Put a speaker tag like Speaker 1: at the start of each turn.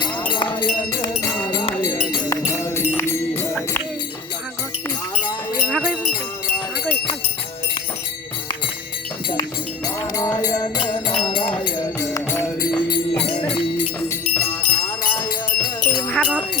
Speaker 1: नारायण नारायण हरी
Speaker 2: भाग नारायण नारायण हरी हरी
Speaker 1: नारायण
Speaker 3: भागवत